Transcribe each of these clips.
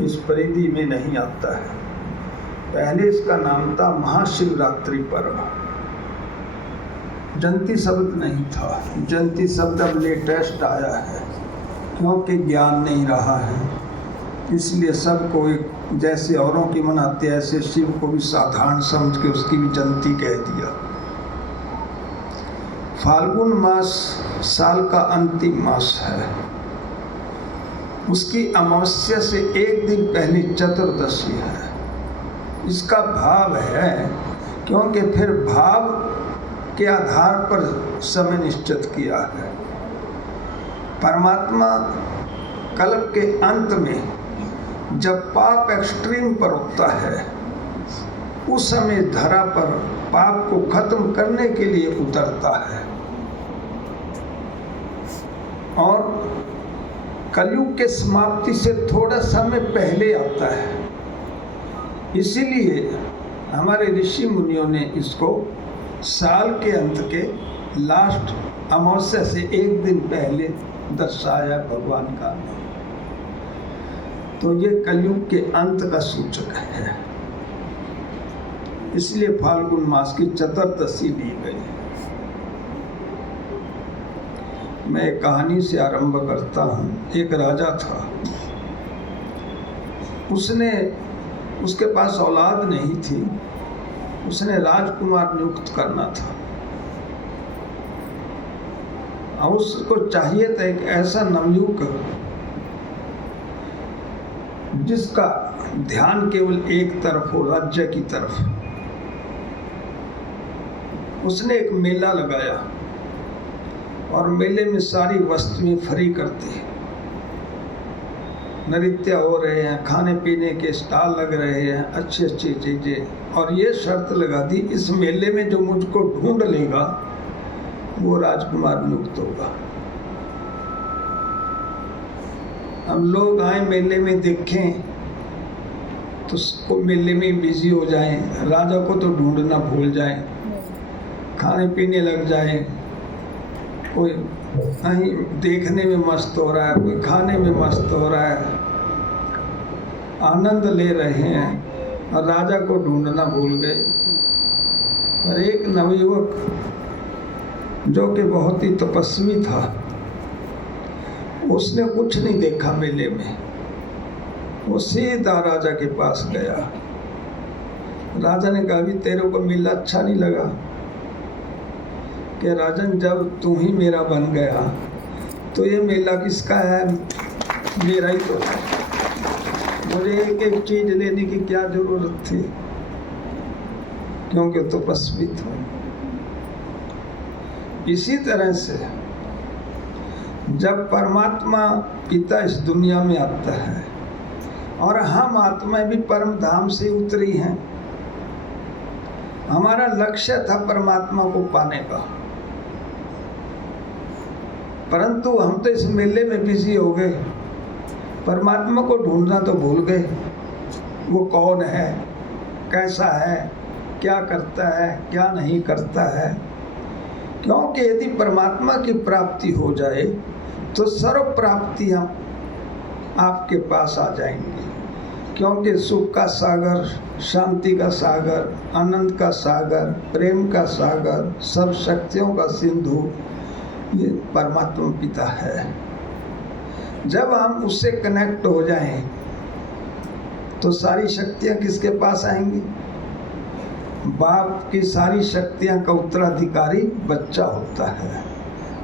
इस परिधि में नहीं आता है। पहले इसका नाम था महाशिवरात्रि पर्व। जयंती शब्द नहीं था। जयंती शब्द अब लेटेस्ट आया है, क्योंकि ज्ञान नहीं रहा है, इसलिए सबको एक जैसे औरों की मनाते ऐसे शिव को भी साधारण समझ के उसकी भी जयंती कह दिया। फाल्गुन मास साल का अंतिम मास है। उसकी अमावस्या से एक दिन पहले चतुर्दशी है। इसका भाव है, क्योंकि फिर भाव के आधार पर समय निश्चित किया है। परमात्मा कल्प के अंत में जब पाप एक्सट्रीम पर होता है, उस समय धरा पर पाप को खत्म करने के लिए उतरता है। और कलयुग के समाप्ति से थोड़ा समय पहले आता है। इसीलिए हमारे ऋषि मुनियों ने इसको साल के अंत के लास्ट अमावस्या से एक दिन पहले दर्शाया भगवान का। तो ये कलयुग के अंत का सूचक है, इसलिए फाल्गुन मास की चतुर्दशी ली गई। मैं एक कहानी से आरंभ करता हूँ। एक राजा था, उसके पास औलाद नहीं थी। उसने राजकुमार नियुक्त करना था और उसको चाहिए था एक ऐसा नवयुवक जिसका ध्यान केवल एक तरफ हो, राज्य की तरफ। उसने एक मेला लगाया और मेले में सारी वस्तुएं फ्री करती, नृत्य हो रहे हैं, खाने पीने के स्टॉल लग रहे हैं, अच्छी अच्छी चीजें। और ये शर्त लगा दी, इस मेले में जो मुझको ढूंढ लेगा वो राजकुमार नियुक्त होगा। हम लोग आए मेले में देखें तो उसको मेले में बिजी हो जाएं, राजा को तो ढूंढना भूल जाएं, खाने पीने लग जाएं। कोई कहीं देखने में मस्त हो रहा है, कोई खाने में मस्त हो रहा है, आनंद ले रहे हैं और राजा को ढूंढना भूल गए। पर एक नवयुवक जो कि बहुत ही तपस्वी था, उसने कुछ नहीं देखा मेले में। वो सीधा राजा के पास गया। राजा ने कहा, अभी तेरे को मेला अच्छा नहीं लगा? कि राजन, जब तू ही मेरा बन गया तो ये मेला किसका है? मेरा ही तो है। मुझे एक एक चीज लेने की क्या जरूरत थी, क्योंकि तो तपस्वी था। इसी तरह से जब परमात्मा पिता इस दुनिया में आता है और हम आत्मा भी परम धाम से उतरी हैं, हमारा लक्ष्य था परमात्मा को पाने का, परंतु हम तो इस मेले में बिजी हो गए, परमात्मा को ढूंढना तो भूल गए। वो कौन है, कैसा है, क्या करता है, क्या नहीं करता है। क्योंकि यदि परमात्मा की प्राप्ति हो जाए तो सर्व प्राप्तियां आपके पास आ जाएंगी। क्योंकि सुख का सागर, शांति का सागर, आनंद का सागर, प्रेम का सागर, सब शक्तियों का सिंधु ये परमात्मा पिता है। जब हम उससे कनेक्ट हो जाएं तो सारी शक्तियां किसके पास आएंगी? बाप की सारी शक्तियां का उत्तराधिकारी बच्चा होता है।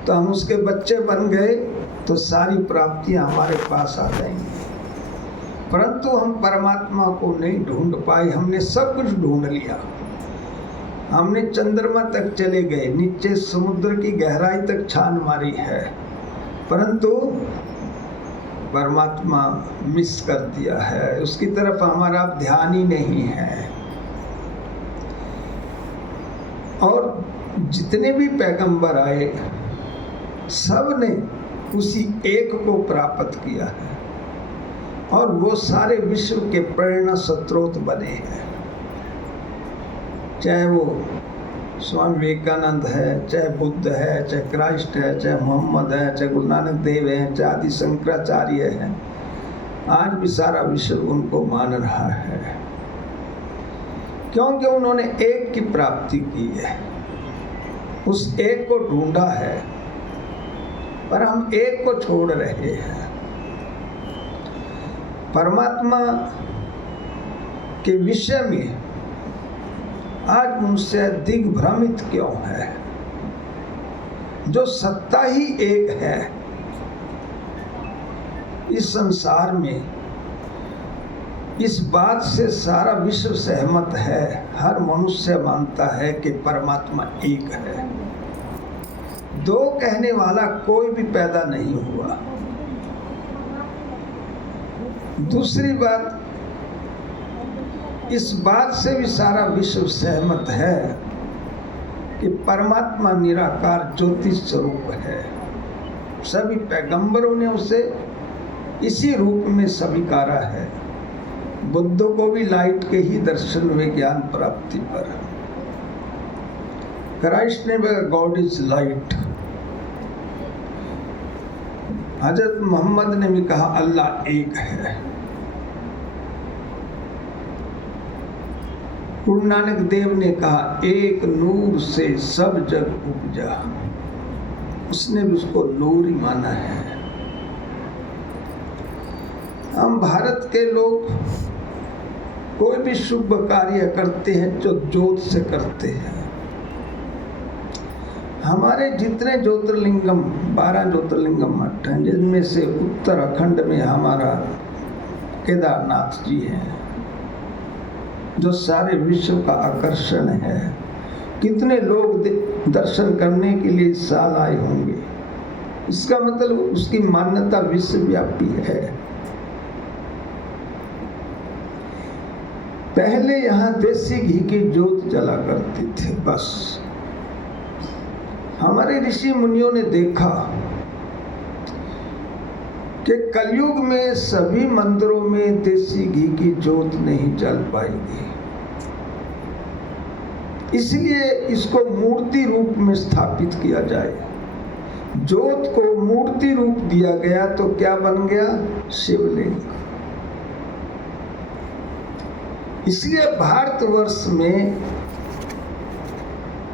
तो हम उसके बच्चे बन गए तो सारी प्राप्तियां हमारे पास आ जाएंगी। परंतु हम परमात्मा को नहीं ढूंढ पाए। हमने सब कुछ ढूंढ लिया, हमने चंद्रमा तक चले गए, नीचे समुद्र की गहराई तक छान मारी है, परंतु परमात्मा मिस कर दिया है। उसकी तरफ हमारा ध्यान ही नहीं है। और जितने भी पैगंबर आए सब ने उसी एक को प्राप्त किया है और वो सारे विश्व के प्रेरणा स्रोत बने हैं। चाहे वो स्वामी विवेकानंद है, चाहे बुद्ध है, चाहे क्राइस्ट है, चाहे मोहम्मद है, चाहे गुरु नानक देव है, चाहे आदि शंकराचार्य हैं, आज भी सारा विश्व उनको मान रहा है, क्योंकि उन्होंने एक की प्राप्ति की है, उस एक को ढूंढा है, पर हम एक को छोड़ रहे हैं। परमात्मा के विषय में आज उनसे अधिक भ्रमित क्यों है? जो सत्ता ही एक है इस संसार में, इस बात से सारा विश्व सहमत है। हर मनुष्य मानता है कि परमात्मा एक है। दो कहने वाला कोई भी पैदा नहीं हुआ। दूसरी बात, इस बात से भी सारा विश्व सहमत है कि परमात्मा निराकार ज्योति स्वरूप है। सभी पैगंबरों ने उसे इसी रूप में स्वीकारा है। बुद्ध को भी लाइट के ही दर्शन हुए ज्ञान प्राप्ति पर। क्राइस्ट ने कहा गॉड इज लाइट। हजरत मोहम्मद ने भी कहा अल्लाह एक है। गुरु नानक देव ने कहा एक नूर से सब जग उपजा। उसने भी उसको नूर ही माना है। हम भारत के लोग कोई भी शुभ कार्य करते हैं जो ज्योत से करते हैं। हमारे जितने ज्योतिर्लिंगम 12 ज्योतिर्लिंगम मठ हैं, जिनमें से उत्तराखंड में हमारा केदारनाथ जी हैं, जो सारे विश्व का आकर्षण है। कितने लोग दर्शन करने के लिए इस साल आए होंगे। इसका मतलब उसकी मान्यता विश्वव्यापी है। पहले यहाँ देसी घी की जोत जला करती थे बस। हमारे ऋषि मुनियों ने देखा कि कलयुग में सभी मंदिरों में देसी घी की जोत नहीं जल पाएगी, इसलिए इसको मूर्ति रूप में स्थापित किया जाए। जोत को मूर्ति रूप दिया गया तो क्या बन गया? शिवलिंग। इसलिए भारतवर्ष में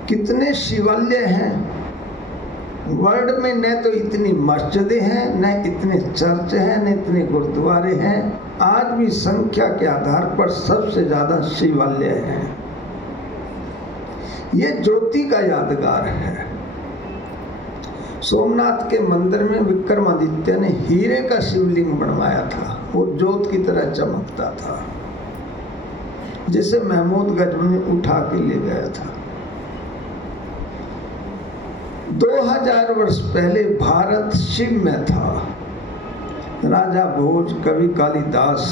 कितने शिवालय हैं। वर्ल्ड में न तो इतनी मस्जिदें हैं, न इतने चर्च हैं, न इतने गुरुद्वारे हैं। आज भी संख्या के आधार पर सबसे ज्यादा शिवालय हैं। ये ज्योति का यादगार है। सोमनाथ के मंदिर में विक्रमादित्य ने हीरे का शिवलिंग बनवाया था। वो ज्योत की तरह चमकता था, जिसे महमूद गजनी उठा के ले गया था। 2000 वर्ष पहले भारत शिव में था। राजा भोज, कवि कालिदास,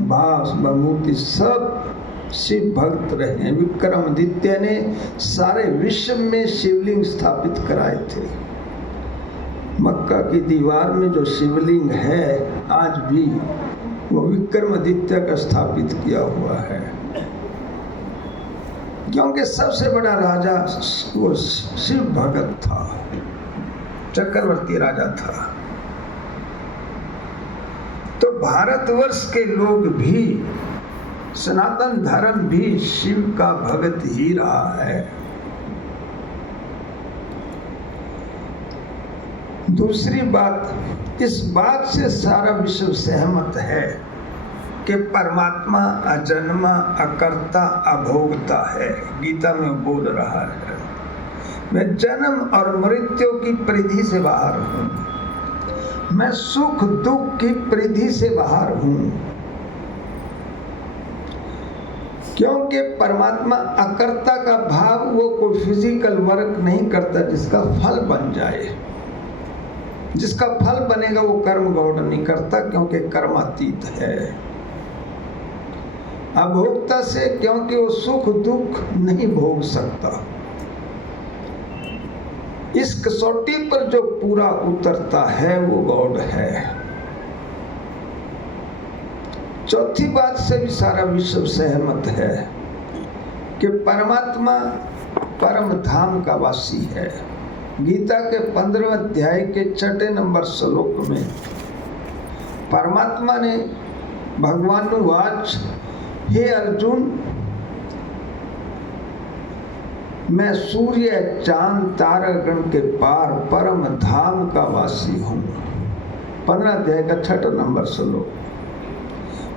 भास, बमूती सब शिव भक्त रहे। विक्रमादित्य ने सारे विश्व में शिवलिंग स्थापित कराए थे। मक्का की दीवार में जो शिवलिंग है आज भी वो विक्रमादित्य का स्थापित किया हुआ है, क्योंकि सबसे बड़ा राजा वो शिव भगत था, चक्रवर्ती राजा था। तो भारतवर्ष के लोग भी, सनातन धर्म भी शिव का भगत ही रहा है। दूसरी बात, इस बात से सारा विश्व सहमत है कि परमात्मा अजन्मा, अकर्ता, अभोक्ता है। गीता में बोल रहा है, मैं जन्म और मृत्यु की परिधि से बाहर हूँ, मैं सुख दुख की परिधि से बाहर हूँ। क्योंकि परमात्मा अकर्ता का भाव, वो कोई फिजिकल वर्क नहीं करता जिसका फल बन जाए। जिसका फल बनेगा वो कर्म गौड़ नहीं करता, क्योंकि कर्मातीत है। अभोक्ता से, क्योंकि वो सुख दुख नहीं भोग सकता। इस कसौटी पर जो पूरा उतरता है वो गॉड है। चौथी बात से भी सारा विश्व सहमत है कि परमात्मा परम धाम का वासी है। गीता के 15वें अध्याय के 6 नंबर श्लोक में परमात्मा ने भगवान नु वाच, हे अर्जुन, मैं सूर्य चांद तारागण के पार परम धाम का वासी हूं। 15 अध्याय का 6 नंबर श्लोक।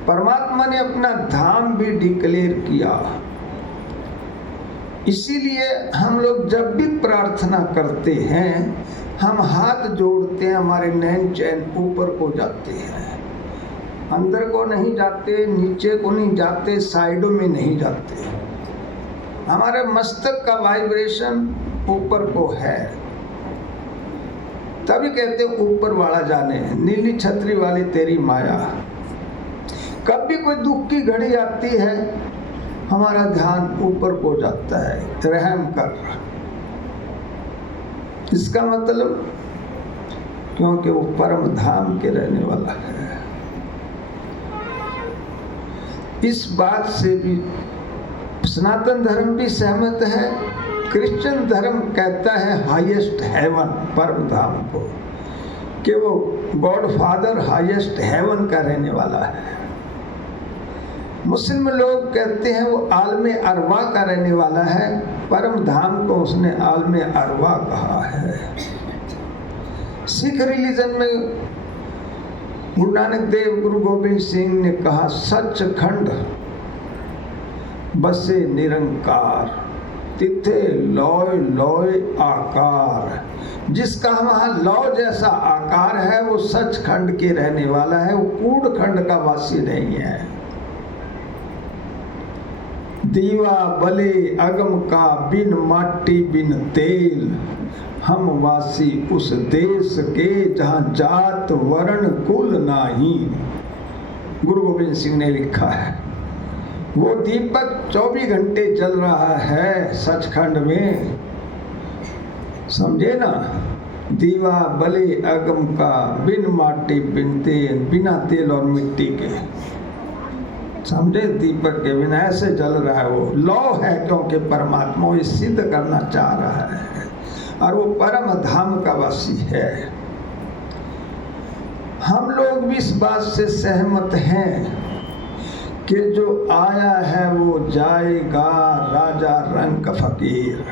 परमात्मा ने अपना धाम भी डिक्लेयर किया। इसीलिए हम लोग जब भी प्रार्थना करते हैं, हम हाथ जोड़ते हैं, हमारे नैन चैन ऊपर को जाते हैं, अंदर को नहीं जाते, नीचे को नहीं जाते, साइडों में नहीं जाते। हमारे मस्तक का वाइब्रेशन ऊपर को है, तभी कहते ऊपर वाला जाने, नीली छतरी वाली तेरी माया। कभी कोई दुख की घड़ी आती है, हमारा ध्यान ऊपर को जाता है, रहम कर। इसका मतलब क्योंकि वो परम धाम के रहने वाला है। इस बात से भी सनातन धर्म भी सहमत है। क्रिश्चियन धर्म कहता है हाईएस्ट हेवन, परम धाम को, कि वो गॉड फादर हाईएस्ट हेवन का रहने वाला है। मुस्लिम लोग कहते हैं वो आलमे अरवा का रहने वाला है, परम धाम को उसने आलमे अरवा कहा है। सिख रिलीजन में गुरु नानक देव, गुरु गोबिंद सिंह ने कहा, सचखंड बसे निरंकार, तिथे लौय लौय आकार। जिसका वहां लौ जैसा आकार है, वो सचखंड के रहने वाला है, वो कूड़खंड का वासी नहीं है। दीवा बले अगम का बिन माटी बिन तेल, हम वासी उस देश के जहां जात वर्ण कुल नाही। गुरु गोबिंद सिंह ने लिखा है। वो दीपक 24 घंटे जल रहा है सचखंड में, समझे ना। दीवा बले अगम का बिन माटी बिन तेल, बिना तेल और मिट्टी के, समझे, दीपक के बिना ऐसे जल रहा है। वो लौ है क्योंकि परमात्मा ये सिद्ध करना चाह रहा है, और वो परम धाम का वासी है। हम लोग भी इस बात से सहमत हैं कि जो आया है वो जाएगा, राजा रंग फकीर।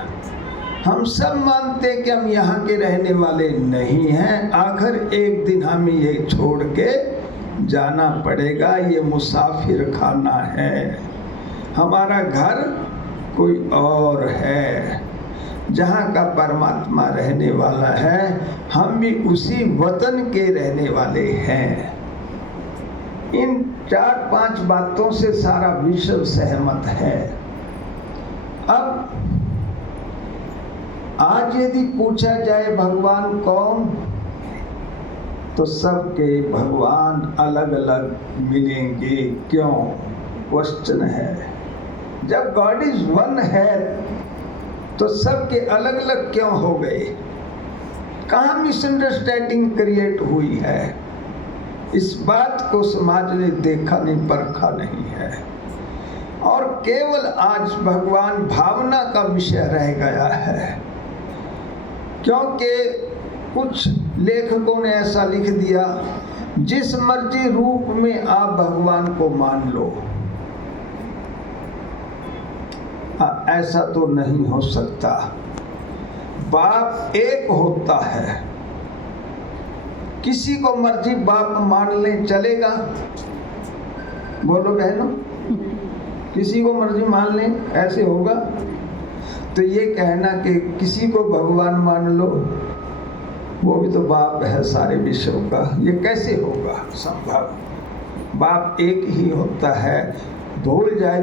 हम सब मानते हैं कि हम यहाँ के रहने वाले नहीं हैं, आखिर एक दिन हमें ये छोड़ के जाना पड़ेगा। ये मुसाफिर खाना है, हमारा घर कोई और है, जहाँ का परमात्मा रहने वाला है। हम भी उसी वतन के रहने वाले हैं। इन 4-5 बातों से सारा विश्व सहमत है। अब आज यदि पूछा जाए भगवान कौन, तो सबके भगवान अलग अलग मिलेंगे। क्यों? क्वेश्चन है। जब गॉड इज वन है तो सबके अलग अलग क्यों हो गए? कहाँ मिसअंडरस्टैंडिंग क्रिएट हुई है? इस बात को समाज ने देखा नहीं, परखा नहीं है, और केवल आज भगवान भावना का विषय रह गया है। क्योंकि कुछ लेखकों ने ऐसा लिख दिया, जिस मर्जी रूप में आप भगवान को मान लो। ऐसा तो नहीं हो सकता। बाप एक होता है, किसी को मर्जी बाप मान ले चलेगा? बोलो बहनों, किसी को मर्जी मान ले ऐसे होगा? तो ये कहना कि किसी को भगवान मान लो, वो भी तो बाप है सारे विश्व का, ये कैसे होगा संभव? बाप एक ही होता है। भूल जाए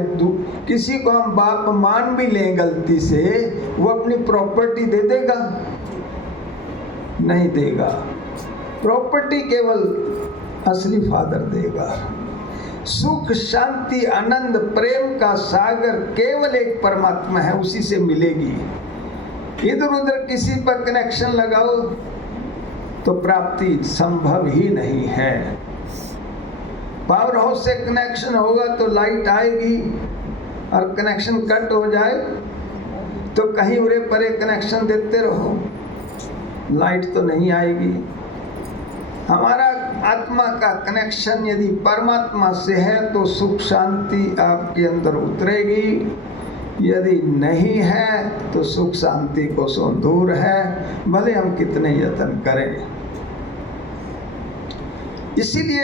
किसी को हम बाप मान भी लें गलती से, वो अपनी प्रॉपर्टी दे देगा? नहीं देगा। प्रॉपर्टी केवल असली फादर देगा। सुख शांति आनंद प्रेम का सागर केवल एक परमात्मा है, उसी से मिलेगी। इधर उधर किसी पर कनेक्शन लगाओ तो प्राप्ति संभव ही नहीं है। पावर हाउस से कनेक्शन होगा तो लाइट आएगी, और कनेक्शन कट हो जाए तो कहीं उरे परे कनेक्शन देते रहो, लाइट तो नहीं आएगी। हमारा आत्मा का कनेक्शन यदि परमात्मा से है तो सुख शांति आपके अंदर उतरेगी, यदि नहीं है तो सुख शांति को सो दूर है, भले हम कितने यत्न करें। इसीलिए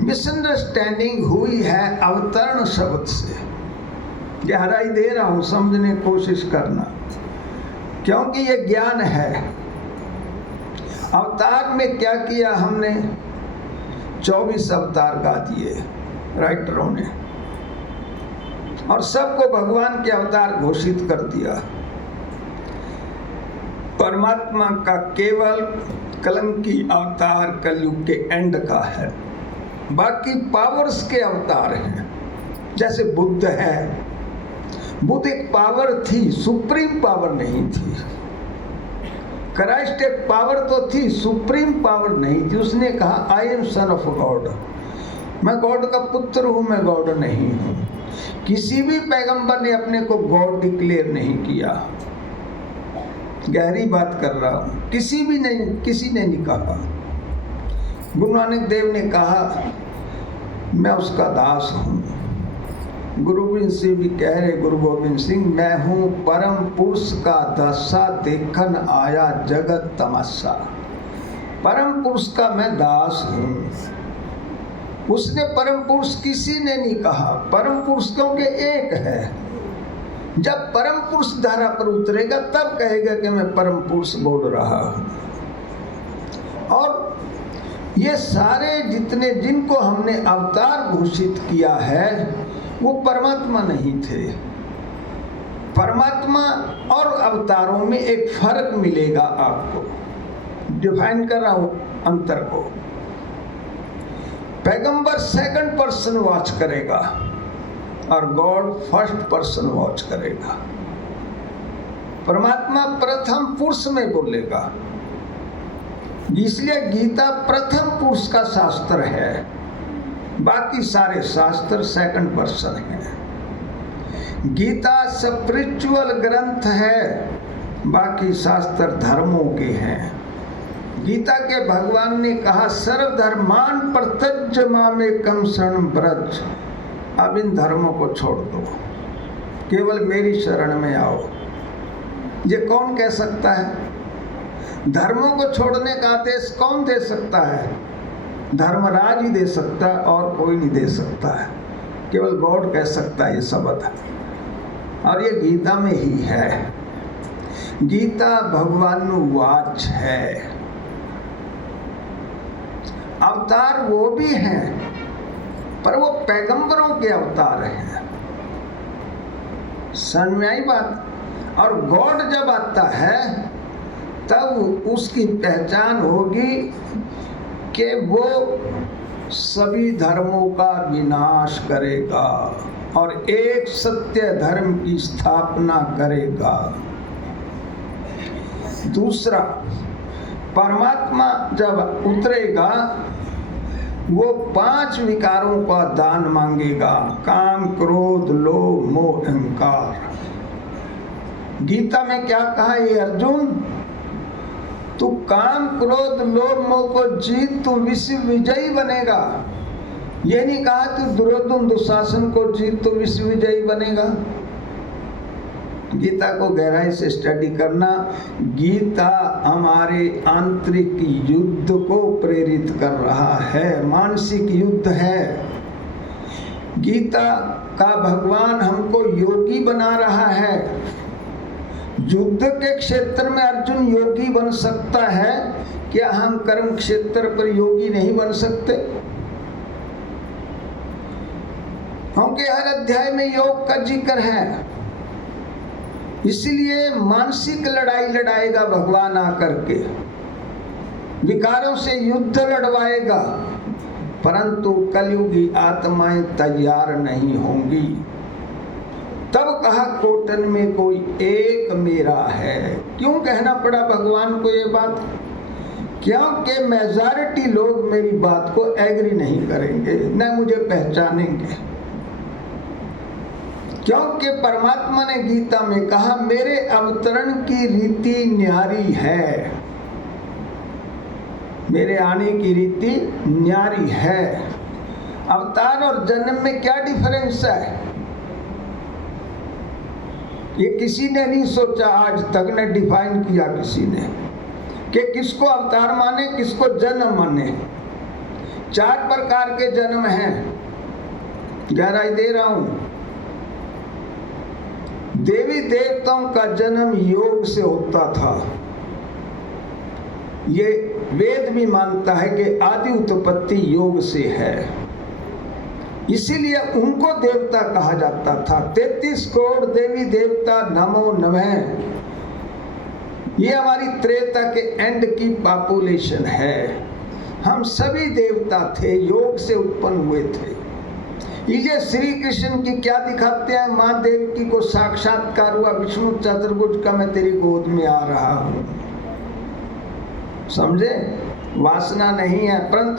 मिसअंडरस्टैंडिंग हुई है अवतरण शब्द से। गहराई दे रहा हूं, समझने की कोशिश करना, क्योंकि ये ज्ञान है। अवतार में क्या किया हमने? 24 अवतार गा दिए राइटरों ने, और सबको भगवान के अवतार घोषित कर दिया। परमात्मा का केवल कलंकी अवतार कलयुग के एंड का है, बाकी पावर्स के अवतार हैं। जैसे बुद्ध है, बुद्ध एक पावर थी, सुप्रीम पावर नहीं थी। क्राइस्ट एक पावर तो थी, सुप्रीम पावर नहीं थी। उसने कहा I am son of God, मैं गॉड का पुत्र हूं, मैं गॉड नहीं हूं। किसी भी पैगंबर ने अपने को गॉड डिक्लेयर नहीं किया। गहरी बात कर रहा हूं, किसी ने नहीं कहा। गुरु नानक देव ने कहा मैं उसका दास हूं। गुरु गोविंद सिंह भी कह रहे, गुरु गोविंद सिंह, मैं हूं परम पुरुष का दशा देखन आया जगत तमाशा। परम पुरुष का मैं दास हूं। उसने परम पुरुष किसी ने नहीं कहा, परम पुरुष क्योंकि एक है। जब परम पुरुष धारा पर उतरेगा तब कहेगा कि मैं परम पुरुष बोल रहा हूं। और ये सारे जितने जिनको हमने अवतार घोषित किया है वो परमात्मा नहीं थे। परमात्मा और अवतारों में एक फर्क मिलेगा आपको, डिफाइन कर रहा हूं अंतर को। पैगंबर सेकंड पर्सन वॉच करेगा और गॉड फर्स्ट पर्सन वॉच करेगा। परमात्मा प्रथम पुरुष में बोलेगा, इसलिए गीता प्रथम पुरुष का शास्त्र है, बाकी सारे शास्त्र सेकंड पर्सन हैं। गीता स्पिरिचुअल ग्रंथ है, बाकी शास्त्र धर्मों के हैं। गीता के भगवान ने कहा सर्वधर्मान प्रत्यज्य मामेकं शरणं व्रज। अब इन धर्मों को छोड़ दो, केवल मेरी शरण में आओ। ये कौन कह सकता है? धर्मों को छोड़ने का आदेश कौन दे सकता है? धर्मराज ही दे सकता है, और कोई नहीं दे सकता है। केवल गॉड कह सकता है ये शब्द, और ये गीता में ही है। गीता भगवान वाच है। अवतार वो भी हैं, पर वो पैगंबरों के अवतार हैं। समझ में आई बात? और गॉड जब आता है तब उसकी पहचान होगी कि वो सभी धर्मों का विनाश करेगा और एक सत्य धर्म की स्थापना करेगा। दूसरा, परमात्मा जब उतरेगा वो 5 विकारों का दान मांगेगा, काम, क्रोध, लोभ, मोह, अहंकार। गीता में क्या कहा है अर्जुन? तू काम, क्रोध, लोभ, मोह को जीत, तू विश्व विजयी बनेगा। ये नहीं कहा तू दुर्योधन दुशासन को जीत तो विश्व विजयी बनेगा। गीता को गहराई से स्टडी करना। गीता हमारे आंतरिक युद्ध को प्रेरित कर रहा है, मानसिक युद्ध है। गीता का भगवान हमको योगी बना रहा है। युद्ध के क्षेत्र में अर्जुन योगी बन सकता है, क्या हम कर्म क्षेत्र पर योगी नहीं बन सकते? क्योंकि हर अध्याय में योग का जिक्र है। इसलिए मानसिक लड़ाई लड़ाएगा भगवान आकर के, विकारों से युद्ध लड़वाएगा, परंतु कलयुगी आत्माएं तैयार नहीं होंगी। तब कहा कोटन में कोई एक मेरा है। क्यों कहना पड़ा भगवान को ये बात? क्योंकि मेजॉरिटी लोग मेरी बात को एग्री नहीं करेंगे, न मुझे पहचानेंगे। क्योंकि परमात्मा ने गीता में कहा मेरे अवतरण की रीति न्यारी है। मेरे आने की रीति न्यारी है। अवतार और जन्म में क्या डिफरेंस है? ये किसी ने नहीं सोचा, आज तक ने डिफाइन किया किसी ने कि किसको अवतार माने, किसको जन्म माने। 4 प्रकार के जन्म हैं, गहराई दे रहा हूं। देवी देवताओं का जन्म योग से होता था। ये वेद भी मानता है कि आदि उत्पत्ति योग से है, इसीलिए उनको देवता कहा जाता था। 33 करोड़ देवी देवता नमो नमः, ये हमारी त्रेता के एंड की पॉपुलेशन है। हम सभी देवता थे, योग से उत्पन्न हुए थे। ये श्री कृष्ण की क्या दिखाते हैं? माँ देवकी को साक्षात्कार हुआ, विष्णु चतुर्भुज का मैं तेरी गोद में आ रहा हूं। समझे? वासना नहीं है, परंतु